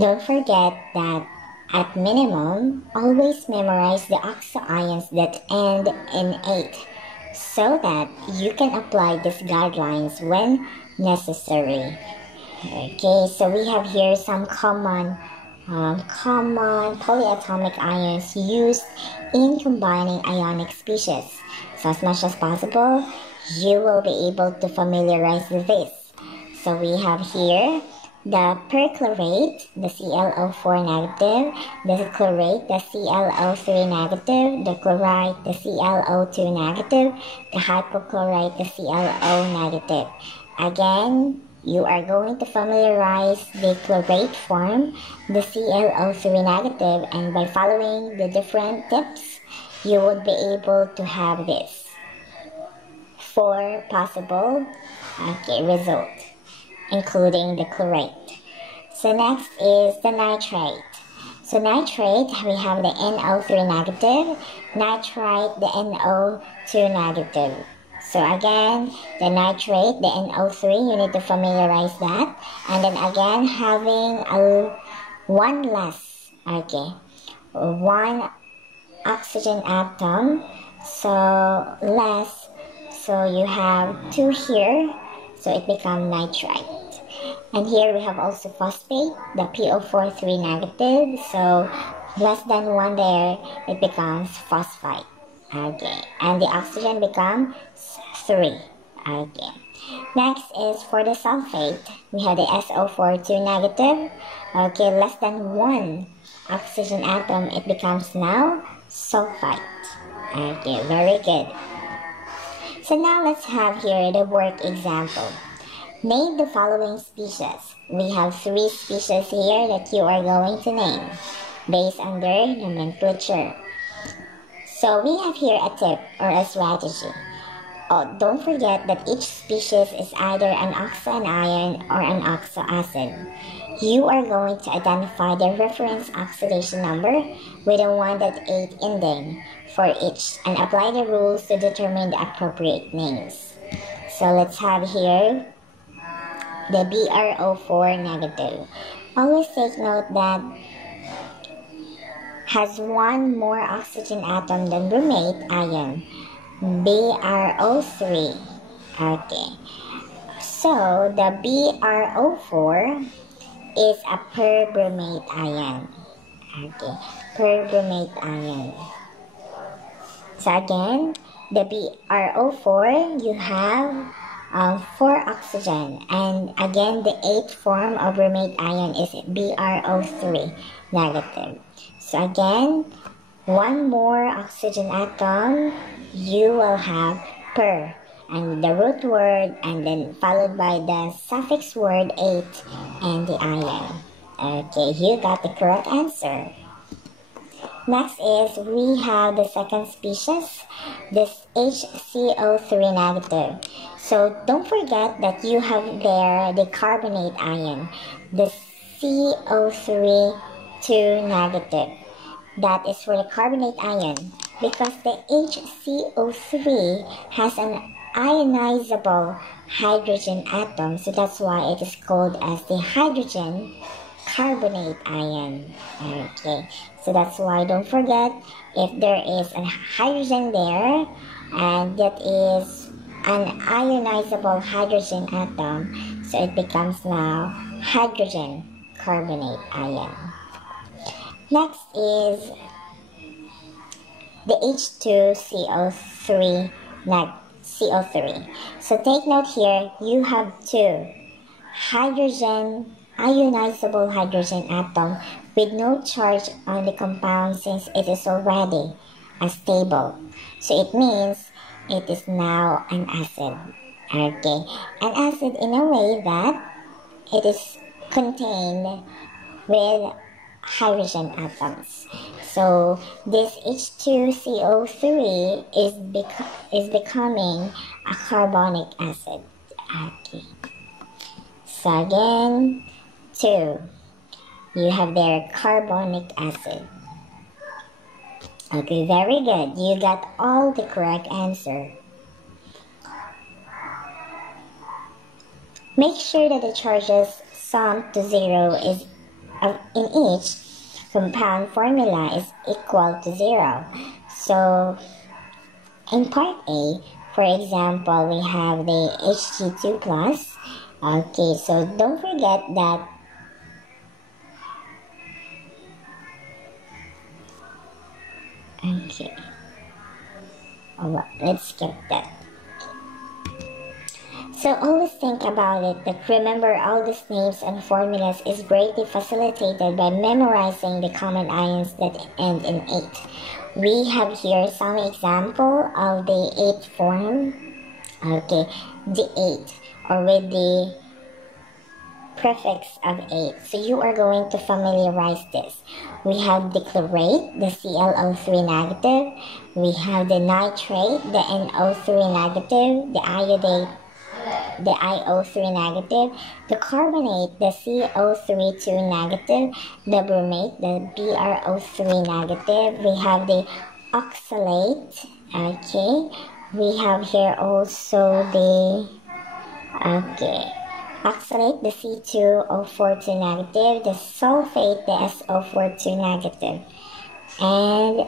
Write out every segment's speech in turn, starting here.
Don't forget that at minimum, always memorize the oxo ions that end in 8 so that you can apply these guidelines when necessary. Okay, so we have here some common polyatomic ions used in combining ionic species. So as much as possible, you will be able to familiarize with this. So we have here the perchlorate, the ClO4 negative, the chlorate, the ClO3 negative, the chlorite, the ClO2 negative, the hypochlorite, the ClO negative. Again, you are going to familiarize the chlorate form, the ClO3 negative, and by following the different tips, you would be able to have this 4 possible results, including the chlorate. So next is the nitrate. So nitrate, we have the NO3 negative, nitrite, the NO2 negative. So again, the nitrate, the NO3, you need to familiarize that. And then again, having one less, one oxygen atom, so less, so you have 2 here, so it becomes nitrite. And here we have also phosphate, the PO4 3 negative, so less than 1 there, it becomes phosphite. Okay, and the oxygen becomes 3. Okay. Next is for the sulfate. We have the SO4 2 negative. Okay, less than 1 oxygen atom, it becomes now sulfite. Okay, very good. So now let's have here the work example. Name the following species. We have 3 species here that you are going to name based on their nomenclature. So we have here a tip or a strategy. Oh, don't forget that each species is either an oxoanion or an oxoacid. You are going to identify the reference oxidation number with a 1.8 ending for each and apply the rules to determine the appropriate names. So let's have here the BrO4 negative. Always take note that has 1 more oxygen atom than bromate ion, BrO3. Okay, so the BrO4 is a perbromate ion. Okay, perbromate ion. So again, the BrO4, you have 4 oxygen, and again the 8th form of bromate ion is BrO3 negative. So again, 1 more oxygen atom, you will have per, and the root word, and then followed by the suffix word 8 and the ion. Okay, you got the correct answer. Next is we have the second species, this HCO3 negative. So don't forget that you have there the carbonate ion, the CO3 2 negative. That is for the carbonate ion because the HCO3 has an ionizable hydrogen atom, so that's why it is called as the hydrogen carbonate ion. Okay, so that's why don't forget if there is a hydrogen there and that is an ionizable hydrogen atom, so it becomes now hydrogen carbonate ion. Next is the H2CO3 CO3. So take note here, you have 2 hydrogen ionizable hydrogen atom with no charge on the compound since it is already unstable. So it means it is now an acid. Okay, an acid in a way that it is contained with hydrogen atoms. So this H2CO3 is becoming a carbonic acid. Okay. So again, 2. You have there carbonic acid. Okay, very good. You got all the correct answer. Make sure that the charges sum to 0 is in each compound formula is equal to 0. So in part A, for example, we have the Hg2 plus. Okay, so don't forget that okay. Oh, well, let's skip that. So always think about it, that remember all these names and formulas is greatly facilitated by memorizing the common ions that end in 8. We have here some example of the 8 form. Okay, the 8 or with the prefix of 8. So you are going to familiarize this. We have the chlorate, the ClO3 negative. We have the nitrate, the NO3 negative, the iodate, the IO3 negative, the carbonate, the CO3 2 negative, the bromate, the BRO3 negative. We have the oxalate. Okay, we have here also the oxalate, the C2O42 negative, the sulfate, the SO42 negative, and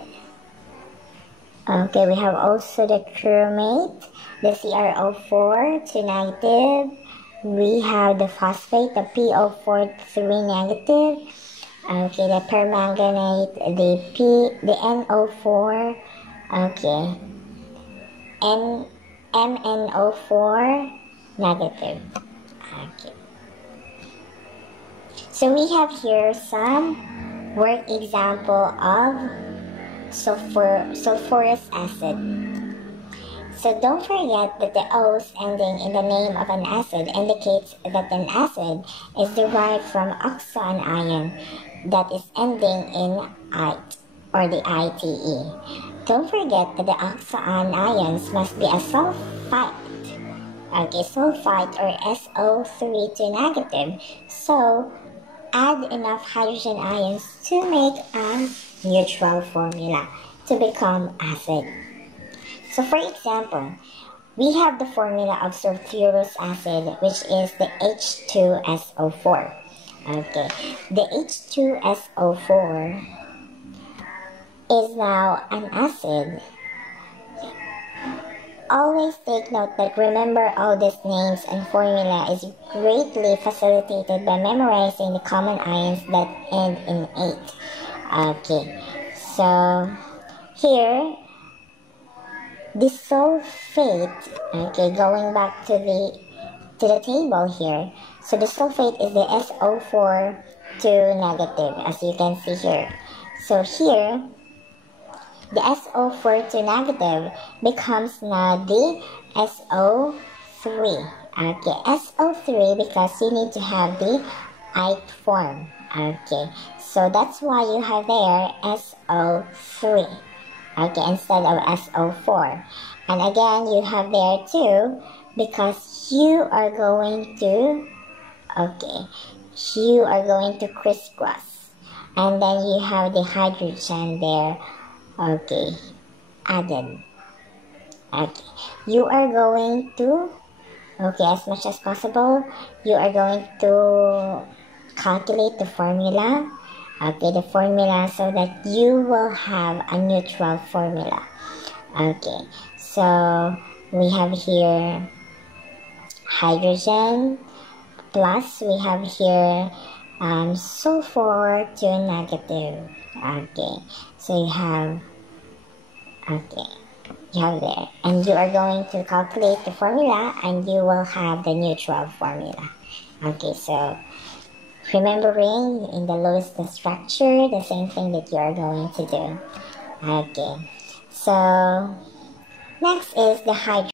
we have also the chromate, the CrO4 2 negative. We have the phosphate, the PO43 negative. Okay, the permanganate, the NO4. Okay, MnO4 negative. Okay. So we have here some work example of sulfurous acid. So don't forget that the O's ending in the name of an acid indicates that an acid is derived from oxon ion that is ending in ite or the ITE. Don't forget that the oxon ions must be a sulfite. Okay, sulfite or SO32 negative. So add enough hydrogen ions to make a neutral formula to become acid. So for example, we have the formula of sulfurous acid, which is the H2SO4. Okay, the H2SO4 is now an acid. Always take note that remember all these names and formula is greatly facilitated by memorizing the common ions that end in 8. Okay, so here the sulfate, okay, going back to the table here. So the sulfate is the SO42 negative, as you can see here. So here the SO42 negative becomes now the SO3. Okay, SO3 because you need to have the ite form. Okay, so that's why you have there SO3. Okay, instead of SO4. And again, you have there too because you are going to, you are going to crisscross. And then you have the hydrogen there. Okay, added. Okay, you are going to, as much as possible, you are going to calculate the formula. Okay, the formula so that you will have a neutral formula. Okay, so we have here hydrogen plus we have here sulfur 2 negative. Okay, so you have there, and you are going to calculate the formula and you will have the neutral formula. Okay, so remembering in the lowest structure, the same thing that you are going to do. Okay, so next is the hydrogen.